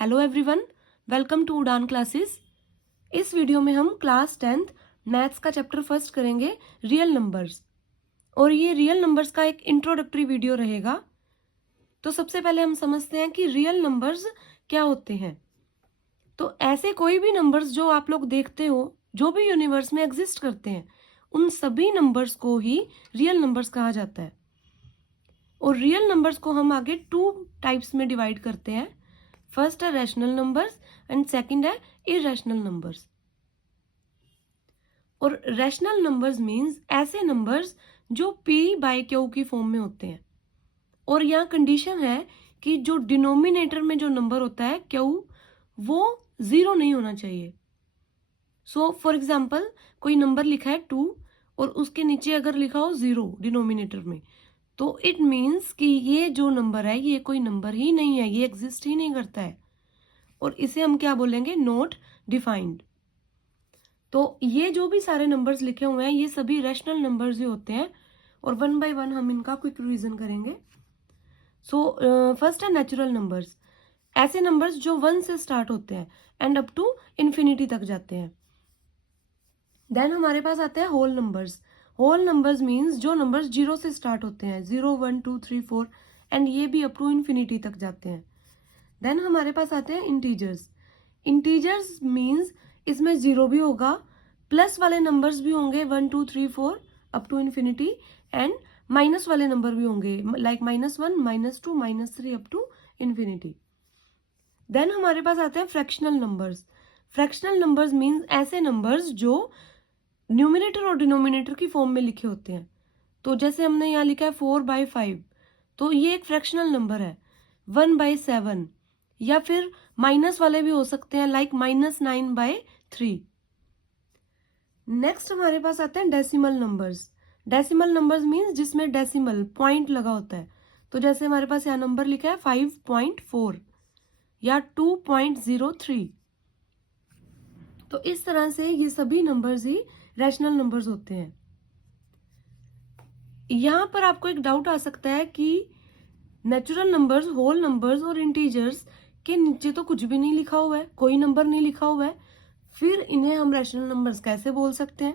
Hello everyone, welcome to उड़ान classes. इस video में हम क्लास 10th मैथ्स का चैप्टर फर्स्ट करेंगे, रियल नंबर्स। और ये रियल नंबर्स का एक इंट्रोडक्टरी वीडियो रहेगा। तो सबसे पहले हम समझते हैं कि रियल नंबर्स क्या होते हैं। तो ऐसे कोई भी नंबर्स जो आप लोग देखते हो, जो भी यूनिवर्स में एग्जिस्ट करते हैं, उन सभी नंबर्स को ही रियल नंबर्स कहा जाता है। और रियल नंबर्स को हम आगे टू टाइप्स में डिवाइड करते हैं। फर्स्ट है रैशनल नंबर्स एंड सेकंड है इरेशनल नंबर्स। और रैशनल नंबर्स मींस ऐसे नंबर्स जो p बाय क्यू की फॉर्म में होते हैं। और यहाँ कंडीशन है कि जो डिनोमिनेटर में जो नंबर होता है क्यू, वो 0 नहीं होना चाहिए। सो फॉर एग्जाम्पल कोई नंबर लिखा है 2 और उसके नीचे अगर लिखा हो 0 डिनोमिनेटर में, तो इट मीन्स कि ये जो नंबर है ये कोई नंबर ही नहीं है, ये एग्जिस्ट ही नहीं करता है। और इसे हम क्या बोलेंगे? Not defined. तो ये जो भी सारे नंबर्स लिखे हुए हैं ये सभी रैशनल नंबर्स ही होते हैं। और वन बाय वन हम इनका क्विक रिवीजन करेंगे। सो फर्स्ट है नेचुरल नंबर्स। ऐसे नंबर्स जो 1 से स्टार्ट होते हैं एंड अप टू इन्फिनिटी तक जाते हैं। देन हमारे पास आते हैं whole numbers. Whole numbers means जो नंबर्स 0 से स्टार्ट होते हैं, 0 1 2 3 4 एंड ये भी अप टू इन्फिनिटी तक जाते हैं। देन हमारे पास आते हैं इंटीजर्स। इंटीजर्स मीन्स इसमें 0 भी होगा, प्लस वाले नंबर्स भी होंगे 1 2 3 4 up to infinity, and minus वाले नंबर भी होंगे like -1 -2 -3 up to infinity. Then हमारे पास आते हैं fractional numbers. Fractional numbers means ऐसे नंबर्स जो न्यूमिनेटर और डिनोमिनेटर की फॉर्म में लिखे होते हैं। तो जैसे हमने यहाँ लिखा है 4/5, तो ये एक फ्रैक्शनल नंबर है। 1/7, या फिर माइनस वाले भी हो सकते हैं लाइक -9/3। नेक्स्ट हमारे पास आते हैं decimal numbers. Decimal numbers means जिसमें डेसिमल पॉइंट लगा होता है। तो जैसे हमारे पास यहाँ नंबर लिखा है 5.4 या 2.03। तो इस तरह से ये सभी नंबर्स ही रैशनल नंबर्स होते हैं। यहाँ पर आपको एक डाउट आ सकता है कि नेचुरल नंबर्स, होल नंबर्स और इंटीजर्स के नीचे तो कुछ भी नहीं लिखा हुआ है, कोई नंबर नहीं लिखा हुआ है, फिर इन्हें हम रैशनल नंबर्स कैसे बोल सकते हैं?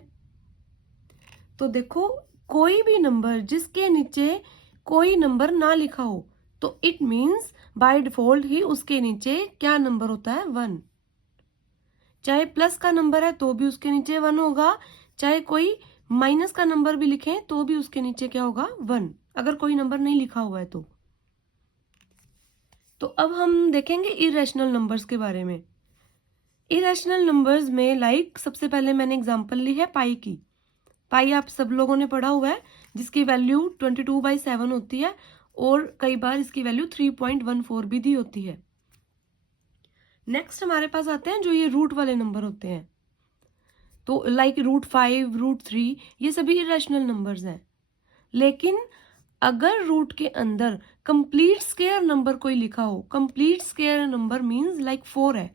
तो देखो, कोई भी नंबर जिसके नीचे कोई नंबर ना लिखा हो, तो इट मीन्स बाय डिफॉल्ट ही उसके नीचे क्या नंबर होता है? 1। चाहे प्लस का नंबर है तो भी उसके नीचे 1 होगा, चाहे कोई माइनस का नंबर भी लिखें तो भी उसके नीचे क्या होगा? 1, अगर कोई नंबर नहीं लिखा हुआ है तो। तो अब हम देखेंगे इरेशनल नंबर्स के बारे में। इरेशनल नंबर्स में लाइक सबसे पहले मैंने एग्जांपल ली है पाई की। पाई आप सब लोगों ने पढ़ा हुआ है, जिसकी वैल्यू 22/7 होती है और कई बार इसकी वैल्यू 3.14 भी दी होती है। नेक्स्ट हमारे पास आते हैं जो ये रूट वाले नंबर होते हैं। तो लाइक √5, √3, ये सभी इरेशनल नंबर्स हैं। लेकिन अगर रूट के अंदर कंप्लीट स्क्वायर नंबर कोई लिखा हो, complete square number means like 4 है,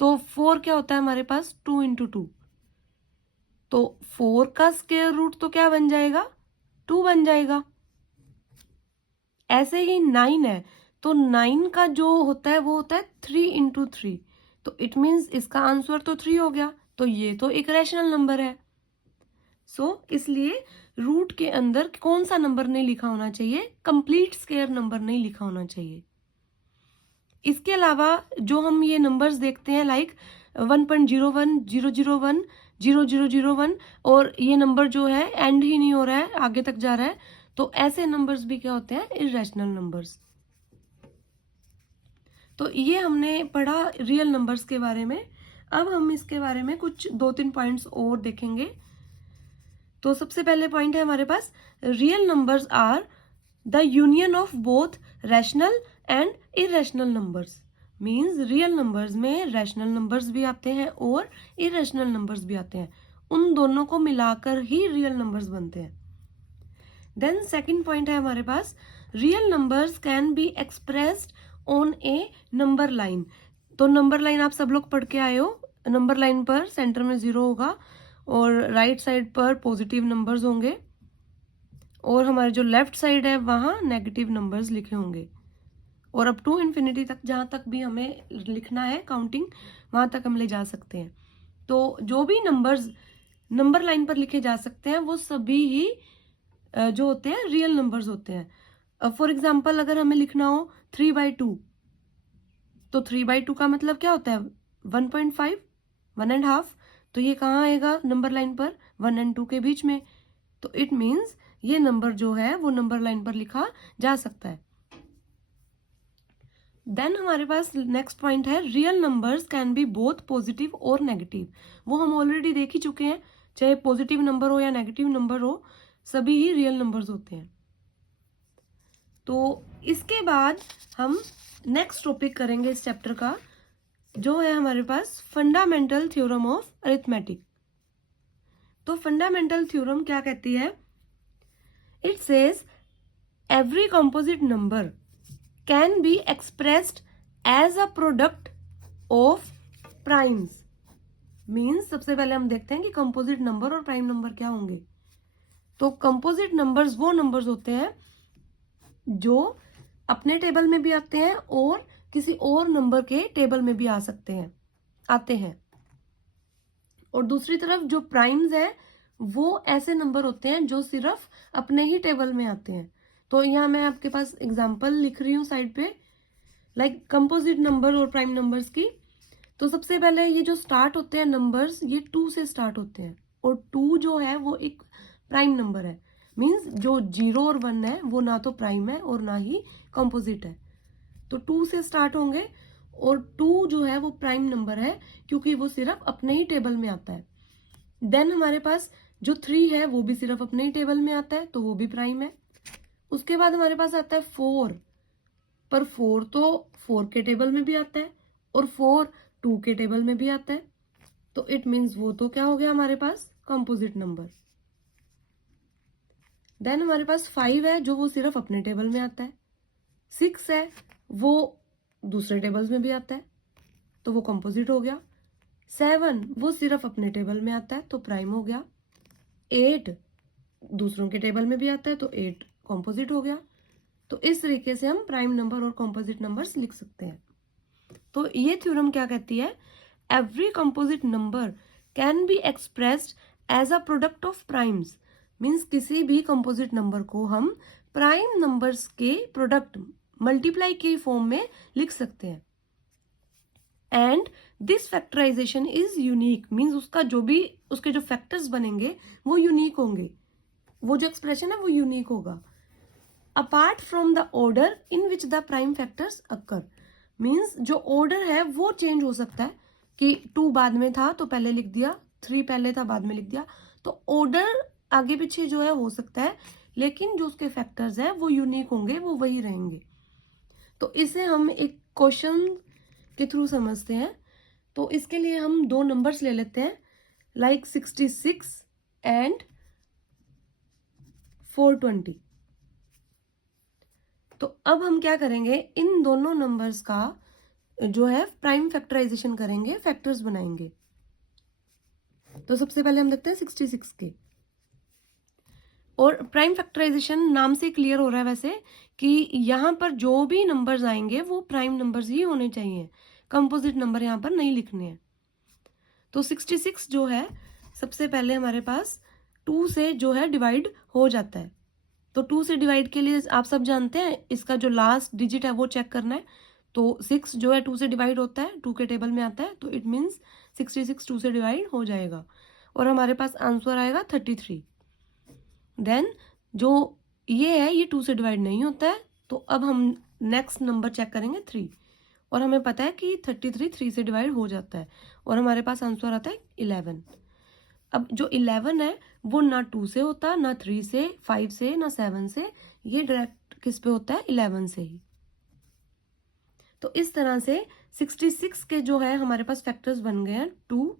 तो 4 क्या होता है हमारे पास? 2 × 2। तो 4 का स्क्वायर रूट तो क्या बन जाएगा? 2 बन जाएगा। ऐसे ही 9 है, तो 9 का जो होता है वो होता है 3 × 3। तो इट मीन्स इसका आंसर तो 3 हो गया, तो ये तो एक रैशनल नंबर है। इसलिए रूट के अंदर कौन सा नंबर नहीं लिखा होना चाहिए? कंप्लीट स्क्वायर नंबर नहीं लिखा होना चाहिए। इसके अलावा जो हम ये नंबर्स देखते हैं लाइक 1.01, 001, 0001, और ये नंबर जो है एंड ही नहीं हो रहा है, आगे तक जा रहा है, तो ऐसे नंबर्स भी क्या होते हैं? Irrational numbers. तो ये हमने पढ़ा रियल नंबर्स के बारे में। अब हम इसके बारे में कुछ 2-3 पॉइंट्स और देखेंगे। तो सबसे पहले पॉइंट है हमारे पास, real numbers are the union of both rational and irrational numbers. Means real numbers में रैशनल नंबर्स भी आते हैं और इरेशनल नंबर्स भी आते हैं, उन दोनों को मिलाकर ही रियल नंबर्स बनते हैं। देन सेकंड पॉइंट है हमारे पास, real numbers can be expressed on a number line. तो नंबर लाइन आप सब लोग पढ़ के आए हो। नंबर लाइन पर सेंटर में 0 होगा और राइट साइड पर पॉजिटिव नंबर्स होंगे, और हमारे जो लेफ्ट साइड है वहाँ नेगेटिव नंबर्स लिखे होंगे। और अप टू इन्फिनिटी तक जहाँ तक भी हमें लिखना है काउंटिंग, वहाँ तक हम ले जा सकते हैं। तो जो भी नंबर्स नंबर लाइन पर लिखे जा सकते हैं वो सभी ही जो होते हैं रियल नंबर्स होते हैं। फॉर एग्जाम्पल अगर हमें लिखना हो 3/2, तो 3/2 का मतलब क्या होता है 1.5, 1.5। तो ये कहाँ आएगा नंबर लाइन पर, 1 और 2 के बीच में। तो इट मीन्स ये नंबर जो है वो नंबर लाइन पर लिखा जा सकता है। देन हमारे पास नेक्स्ट पॉइंट है real numbers can B both positive और नेगेटिव। वो हम ऑलरेडी देख ही चुके हैं, चाहे पॉजिटिव नंबर हो या नेगेटिव नंबर हो, सभी ही रियल नंबर्स होते हैं। तो इसके बाद हम नेक्स्ट टॉपिक करेंगे इस चैप्टर का, जो है हमारे पास फंडामेंटल थ्योरम ऑफ अरिथमेटिक। तो फंडामेंटल थ्योरम क्या कहती है? It says every composite number can be expressed as a product of primes. Means सबसे पहले हम देखते हैं कि कंपोजिट नंबर और प्राइम नंबर क्या होंगे। तो कंपोजिट नंबर्स वो नंबर्स होते हैं जो अपने टेबल में भी आते हैं और किसी और नंबर के टेबल में भी आते हैं। और दूसरी तरफ जो प्राइम्स है वो ऐसे नंबर होते हैं जो सिर्फ अपने ही टेबल में आते हैं। तो यहाँ मैं आपके पास एग्जांपल लिख रही हूँ साइड पे, लाइक कंपोजिट नंबर और प्राइम नंबर्स की। तो सबसे पहले ये जो स्टार्ट होते हैं नंबर्स, ये 2 से स्टार्ट होते हैं, और 2 जो है वो एक प्राइम नंबर है। मीन्स जो 0 और 1 है वो ना तो प्राइम है और ना ही कंपोजिट है। तो 2 से स्टार्ट होंगे, और 2 जो है वो प्राइम नंबर है क्योंकि वो सिर्फ अपने ही टेबल में आता है। देन हमारे पास जो 3 है वो भी सिर्फ अपने ही टेबल में आता है, तो वो भी प्राइम है। उसके बाद हमारे पास आता है 4, पर 4 तो 4 के टेबल में भी आता है और 4 2 के टेबल में भी आता है। तो इट मीन्स वो तो क्या हो गया हमारे पास कंपोजिट नंबर। देन हमारे पास 5 है जो वो सिर्फ अपने टेबल में आता है। 6 है वो दूसरे टेबल्स में भी आता है, तो वो कंपोजिट हो गया। 7 वो सिर्फ अपने टेबल में आता है, तो प्राइम हो गया। 8 दूसरों के टेबल में भी आता है, तो 8 कंपोजिट हो गया। तो इस तरीके से हम प्राइम नंबर और कंपोजिट नंबर्स लिख सकते हैं। तो ये थ्योरम क्या कहती है? Every composite number can be expressed as a product of primes. Means किसी भी कंपोजिट नंबर को हम प्राइम नंबर्स के प्रोडक्ट मल्टीप्लाई के फॉर्म में लिख सकते हैं। And this factorization is unique. Means उसके जो फैक्टर्स बनेंगे वो यूनिक होंगे, वो जो एक्सप्रेशन है वो यूनिक होगा। Apart from the order in which the prime factors occur. Means जो ऑर्डर है वो चेंज हो सकता है कि 2 बाद में था तो पहले लिख दिया, 3 पहले था बाद में लिख दिया। तो ऑर्डर आगे पीछे जो है हो सकता है, लेकिन जो उसके फैक्टर्स है वो यूनिक होंगे, वो वही रहेंगे। तो इसे हम एक क्वेश्चन के थ्रू समझते हैं। तो इसके लिए हम 2 नंबर्स ले लेते हैं, लाइक 66 एंड 420। तो अब हम क्या करेंगे, इन दोनों नंबर्स का जो है प्राइम फैक्टराइजेशन करेंगे, फैक्टर्स बनाएंगे। तो सबसे पहले हम देखते हैं 66 के। और प्राइम फैक्टराइजेशन नाम से क्लियर हो रहा है वैसे कि यहाँ पर जो भी नंबर्स आएंगे वो प्राइम नंबर्स ही होने चाहिए, कंपोजिट नंबर यहाँ पर नहीं लिखने हैं। तो 66 जो है सबसे पहले हमारे पास 2 से जो है डिवाइड हो जाता है। तो 2 से डिवाइड के लिए आप सब जानते हैं इसका जो लास्ट डिजिट है वो चेक करना है। तो 6 जो है 2 से डिवाइड होता है, 2 के टेबल में आता है, तो इट मीन्स 66 2 से डिवाइड हो जाएगा और हमारे पास आंसर आएगा 33। देन जो ये है ये 2 से डिवाइड नहीं होता है, तो अब हम नेक्स्ट नंबर चेक करेंगे 3, और हमें पता है कि 33 3 से डिवाइड हो जाता है और हमारे पास आंसर आता है 11। अब जो 11 है वो ना 2 से होता, ना 3 से, 5 से, ना 7 से, ये डायरेक्ट किस पे होता है 11 से ही। तो इस तरह से 66 के जो है हमारे पास फैक्टर्स बन गए हैं 2,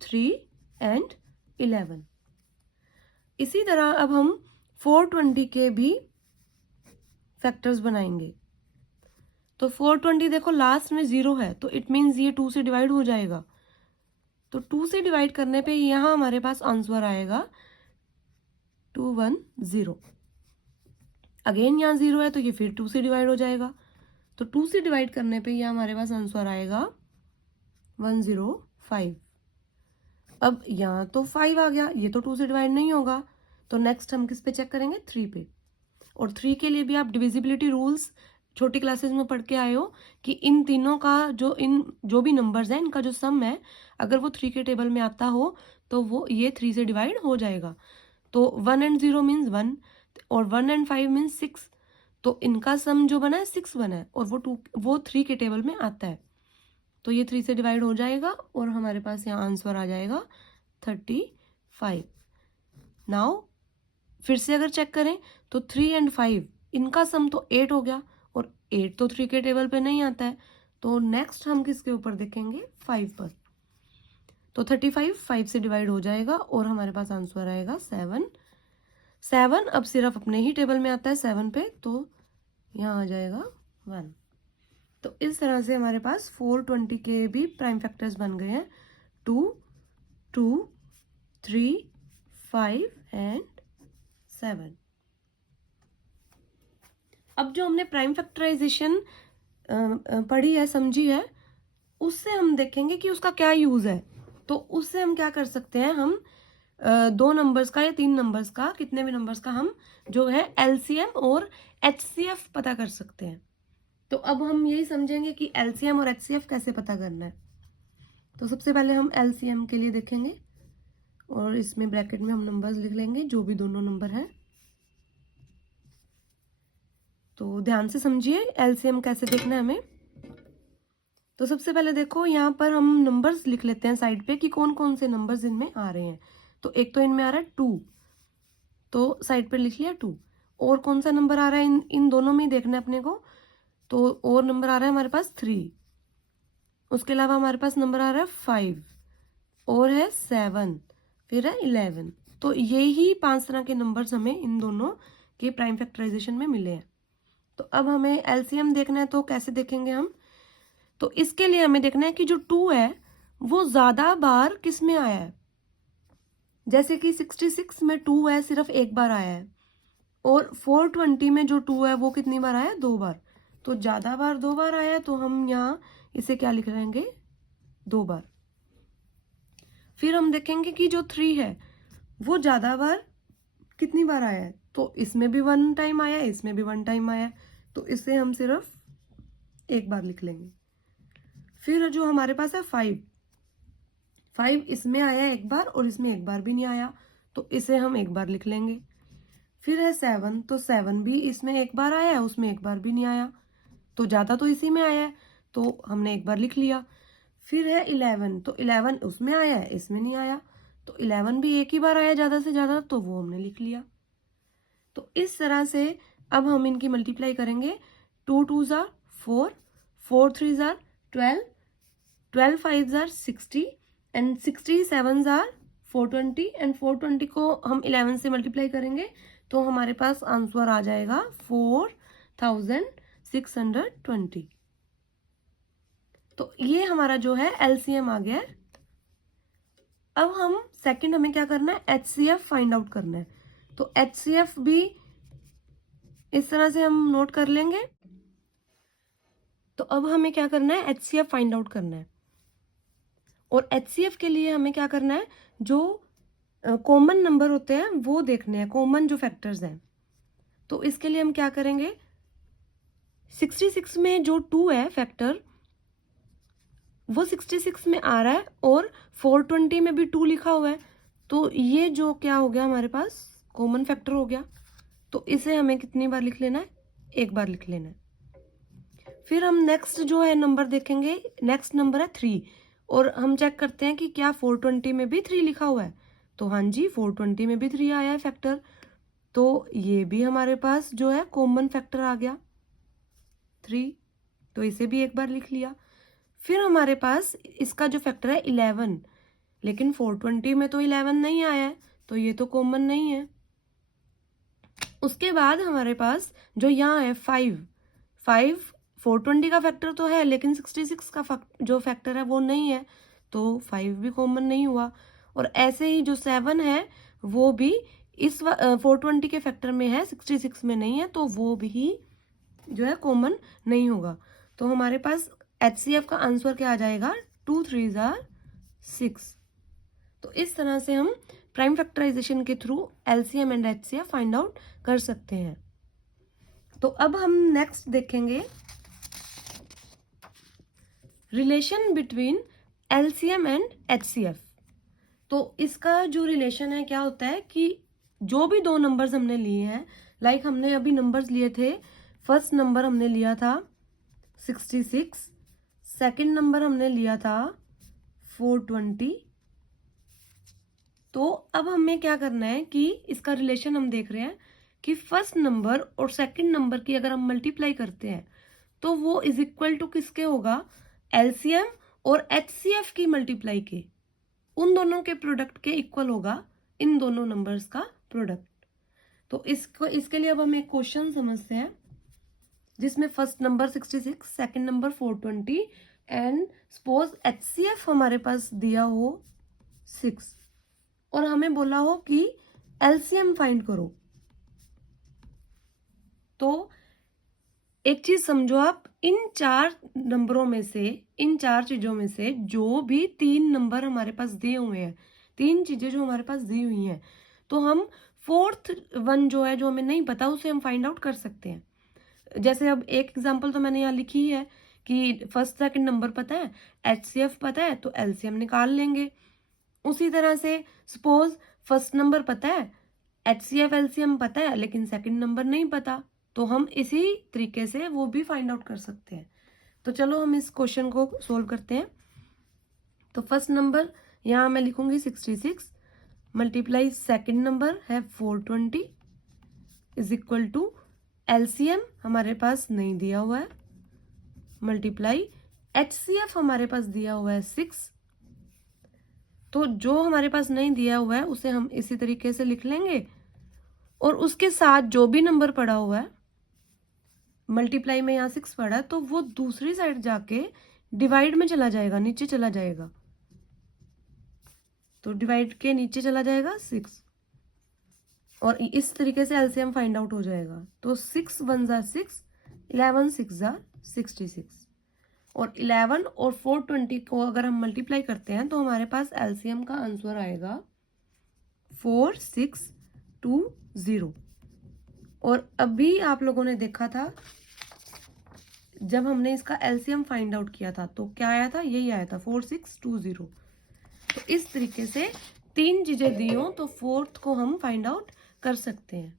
3 एंड 11। इसी तरह अब हम 420 के भी फैक्टर्स बनाएंगे। तो 420 देखो लास्ट में 0 है, तो इट मीन्स ये 2 से डिवाइड हो जाएगा। तो 2 से डिवाइड करने पे यहां हमारे पास आंसर आएगा 210। अगेन यहाँ 0 है तो ये फिर 2 से डिवाइड हो जाएगा, तो 2 से डिवाइड करने पे ये हमारे पास आंसर आएगा 105। अब यहाँ तो 5 आ गया, ये तो 2 से डिवाइड नहीं होगा, तो नेक्स्ट हम किस पे चेक करेंगे, 3 पे। और 3 के लिए भी आप डिविजिबिलिटी रूल्स छोटी क्लासेस में पढ़ के आए हो कि इन तीनों का जो भी नंबर्स हैं इनका जो सम है, अगर वो 3 के टेबल में आता हो तो वो ये 3 से डिवाइड हो जाएगा। तो 1 and 0 मीन्स 1 और 1 and 5 मीन्स 6, तो इनका सम जो बना है 6 बना है और वो 3 के टेबल में आता है, तो ये 3 से डिवाइड हो जाएगा और हमारे पास यहाँ आंसर आ जाएगा 35। नाउ फिर से अगर चेक करें तो 3 and 5 इनका सम तो 8 हो गया और 8 तो 3 के टेबल पे नहीं आता है, तो नेक्स्ट हम किसके ऊपर देखेंगे, 5 पर। तो 35 5 से डिवाइड हो जाएगा और हमारे पास आंसर आएगा 7 अब सिर्फ अपने ही टेबल में आता है 7 पे, तो यहाँ आ जाएगा 1। तो इस तरह से हमारे पास 420 के भी प्राइम फैक्टर्स बन गए हैं, 2 2 3 5 एंड 7। अब जो हमने प्राइम फैक्टराइजेशन पढ़ी है, समझी है, उससे हम देखेंगे कि उसका क्या यूज है। तो उससे हम क्या कर सकते हैं, हम 2 नंबर्स का या 3 नंबर्स का, कितने भी नंबर्स का हम जो है एलसीएम और एचसीएफ पता कर सकते हैं। तो अब हम यही समझेंगे कि एलसीएम और एचसीएफ कैसे पता करना है। तो सबसे पहले हम एलसीएम के लिए देखेंगे और इसमें ब्रैकेट में हम नंबर्स लिख लेंगे जो भी दोनों नंबर है। तो ध्यान से समझिए एलसीएम कैसे देखना है हमें। तो सबसे पहले देखो यहाँ पर हम नंबर्स लिख लेते हैं साइड पे कि कौन कौन से नंबर्स इनमें आ रहे हैं। तो एक तो इनमें आ रहा है 2, तो साइड पर लिख लिया 2। और कौन सा नंबर आ रहा है, इन दोनों में ही देखना है अपने को। तो और नंबर आ रहा है हमारे पास 3, उसके अलावा हमारे पास नंबर आ रहा है 5 और है 7, फिर है 11। तो यही 5 तरह के नंबर्स हमें इन दोनों के प्राइम फैक्टराइजेशन में मिले हैं। तो अब हमें एलसीएम देखना है, तो कैसे देखेंगे हम। तो इसके लिए हमें देखना है कि जो 2 है वो ज्यादा बार किस में आया है। जैसे कि 66 में 2 है, सिर्फ एक बार आया है, और 420 में जो 2 है वो कितनी बार आया है, 2 बार। तो ज्यादा बार 2 बार आया है, तो हम यहाँ इसे क्या लिख लेंगे, 2 बार। फिर हम देखेंगे कि जो 3 है वो ज्यादा बार कितनी बार आया है। तो इसमें भी 1 टाइम आया है, इसमें भी 1 टाइम आया है, तो इसे हम सिर्फ एक बार लिख लेंगे। फिर जो हमारे पास है 5 इसमें आया है एक बार और इसमें एक बार भी नहीं आया, तो इसे हम एक बार लिख लेंगे। फिर है 7, तो 7 भी इसमें एक बार आया है, उसमें एक बार भी नहीं आया, तो ज्यादा तो इसी में आया है, तो हमने एक बार लिख लिया। फिर है 11, तो 11 उसमें आया है, इसमें नहीं आया, तो 11 भी एक ही बार आया ज्यादा से ज्यादा, तो वो हमने लिख लिया। तो इस तरह से अब हम इनकी मल्टीप्लाई करेंगे। 2 2s are 4, 4 3s are 12, 12 5s are 60 and 67s are 420 and 420 को हम 11 से मल्टीप्लाई करेंगे तो हमारे पास आंसर आ जाएगा 4620। तो ये हमारा जो है एलसीएम आ गया है। अब हम सेकंड हमें क्या करना है, एचसीएफ फाइंड आउट करना है। तो एचसीएफ भी इस तरह से हम नोट कर लेंगे। तो अब हमें क्या करना है, एचसीएफ फाइंड आउट करना है। और एचसीएफ के लिए हमें क्या करना है, जो कॉमन नंबर होते हैं वो देखने हैं, कॉमन जो फैक्टर्स हैं। तो इसके लिए हम क्या करेंगे, 66 में जो 2 है फैक्टर वो 66 में आ रहा है और 420 में भी 2 लिखा हुआ है, तो ये जो क्या हो गया हमारे पास कॉमन फैक्टर हो गया। तो इसे हमें कितनी बार लिख लेना है, एक बार लिख लेना है। फिर हम नेक्स्ट जो है नंबर देखेंगे, नेक्स्ट नंबर है 3 और हम चेक करते हैं कि क्या 420 में भी 3 लिखा हुआ है। तो हाँ जी, 420 में भी 3 आया है फैक्टर, तो ये भी हमारे पास जो है कॉमन फैक्टर आ गया 3, तो इसे भी एक बार लिख लिया। फिर हमारे पास इसका जो फैक्टर है 11, लेकिन 420 में तो 11 नहीं आया है, तो ये तो कॉमन नहीं है। उसके बाद हमारे पास जो यहाँ है 5 420 का फैक्टर तो है लेकिन 66 का जो फैक्टर है वो नहीं है, तो 5 भी कॉमन नहीं हुआ। और ऐसे ही जो 7 है वो भी इस 420 के फैक्टर में है, 66 में नहीं है, तो वो भी जो है कॉमन नहीं होगा। तो हमारे पास HCF का आंसर क्या आ जाएगा, 2 3 6। तो इस तरह से हम प्राइम फैक्टराइजेशन के through LCM and HCF find out कर सकते हैं। तो अब हम नेक्स्ट देखेंगे relation between LCM and HCF। तो इसका जो रिलेशन है क्या होता है कि जो भी दो नंबर्स हमने लिए हैं, लाइक हमने अभी नंबर्स लिए थे, फर्स्ट नंबर हमने लिया था 66, सेकंड नंबर हमने लिया था 420। तो अब हमें क्या करना है कि इसका रिलेशन हम देख रहे हैं कि फर्स्ट नंबर और सेकंड नंबर की अगर हम मल्टीप्लाई करते हैं तो वो इज इक्वल टू किसके होगा, LCM और HCF की मल्टीप्लाई के, उन दोनों के प्रोडक्ट के इक्वल होगा इन दोनों नंबर्स का प्रोडक्ट। तो इसके लिए अब हम एक क्वेश्चन समझते हैं जिसमें first number 66, second number 420 and suppose HCF हमारे पास दिया हो 6 और हमें बोला हो कि LCM फाइंड करो। तो एक चीज समझो आप, इन चार नंबरों में से, इन चार चीजों में से जो भी तीन नंबर हमारे पास दिए हुए हैं, तीन चीजें जो हमारे पास दी हुई हैं, तो हम फोर्थ वन जो है, जो हमें नहीं पता, उसे हम फाइंड आउट कर सकते हैं। जैसे अब एक एग्जांपल तो मैंने यहाँ लिखी है कि फर्स्ट सेकंड नंबर पता है, HCF पता है, तो LCM निकाल लेंगे। उसी तरह से सपोज फर्स्ट नंबर पता है, HCF LCM पता है, लेकिन सेकंड नंबर नहीं पता, तो हम इसी तरीके से वो भी फाइंड आउट कर सकते हैं। तो चलो हम इस क्वेश्चन को सोल्व करते हैं। तो फर्स्ट नंबर यहाँ मैं लिखूंगी 66 मल्टीप्लाई सेकंड नंबर है 420 इज इक्वल टू LCM हमारे पास नहीं दिया हुआ है, मल्टीप्लाई HCF हमारे पास दिया हुआ है 6। तो जो हमारे पास नहीं दिया हुआ है उसे हम इसी तरीके से लिख लेंगे और उसके साथ जो भी नंबर पड़ा हुआ है, मल्टीप्लाई में यहाँ 6 पड़ा, तो वो दूसरी साइड जाके डिवाइड में चला जाएगा, नीचे चला जाएगा। तो डिवाइड के नीचे चला जाएगा 6 और इस तरीके से LCM फाइंड आउट हो जाएगा। तो 6 1 जार 6, 11 6 जार 66 और 11 और 420 को अगर हम मल्टीप्लाई करते हैं तो हमारे पास LCM का आंसर आएगा 4620। और अभी आप लोगों ने देखा था जब हमने इसका LCM फाइंड आउट किया था तो क्या आया था, यही आया था 4620। तो इस तरीके से तीन चीजें दी हो तो फोर्थ को हम फाइंड आउट कर सकते हैं।